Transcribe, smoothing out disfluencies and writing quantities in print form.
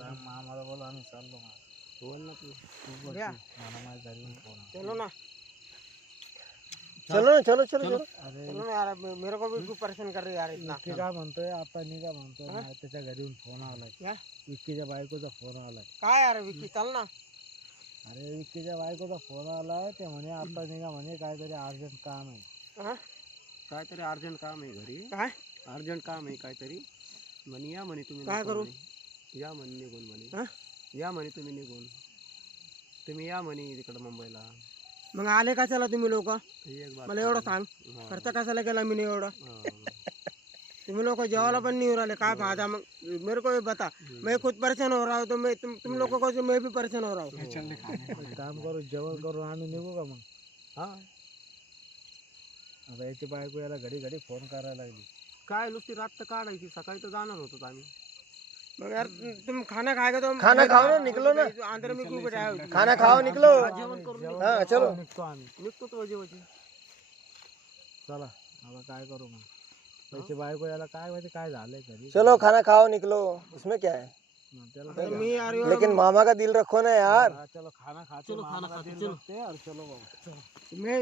मामाला बोला आम्ही चाललो. बोल ना तू. मला माझ्या घरी फोन. चलो ना चलो ना चलो चलो चलो. अरे चलो ना यार, मेरे को भी परेशान कर रही है यार इतना. विक्की काय म्हणतोय, आपण काय म्हणतोय, नाही त्याच्या घरी येऊन फोन आलाय. क्या? विक्कीच्या बायकोचा फोन आलाय. काय यार विक्की, चल ना. अरे विक्कीच्या बायकोचा फोन आलाय, ते म्हणे आता निघा म्हणे, काहीतरी अर्जंट काम आहे. हा? काहीतरी अर्जंट काम आहे घरी. काय अर्जंट काम आहे काहीतरी. म्हणे या म्हणे तुम्ही. काय नको करू? म्हणे. या म्हणे निघून म्हणे. हा? या म्हणे तुम्ही निघून. तुम्ही या म्हणे तिकडं मुंबईला. मग आले कशाला तुम्ही लोक? ही एक बात मला एवढं सांग, हा. खर्च कशाला केला मी एवढं? हा. तुम्ही लोग जेवायला पण नहीं हो रहे, काय फायदा? मग मेरे को भी बता, मैं खुद परेशान हो रहा हूँ, तो मैं तुम लोगों को मैं भी परेशान हो रहा हूँ. एक काम करू, जेवण करून आम्ही निघू का मग? हा. आता याची बायको याला घडी घडी फोन करायला लागली. काय नुसती रात तर काढायची, सकाळी तर जाणार होतो आम्ही. मग यार तुम खाना खाएगा तो खाना खाओ ना, निकलो ना. अंदर में क्यों बैठा है? खाना खाओ, निकलो. जेवण करून हा चलो. निघतो आम्ही. निघतो तो जेवायची. चला आता काय करू मग? त्याची बायको याला काय माहिती काय झालंय घरी. चलो खाना खाओ, निकलो. उसमें क्या है? मग त्याला अरे मी यार लेकिन मामा का दिल रखो ना यार. चलो खाना खाते, चलो खाना खाते, चलो. चलो बाबा. मैं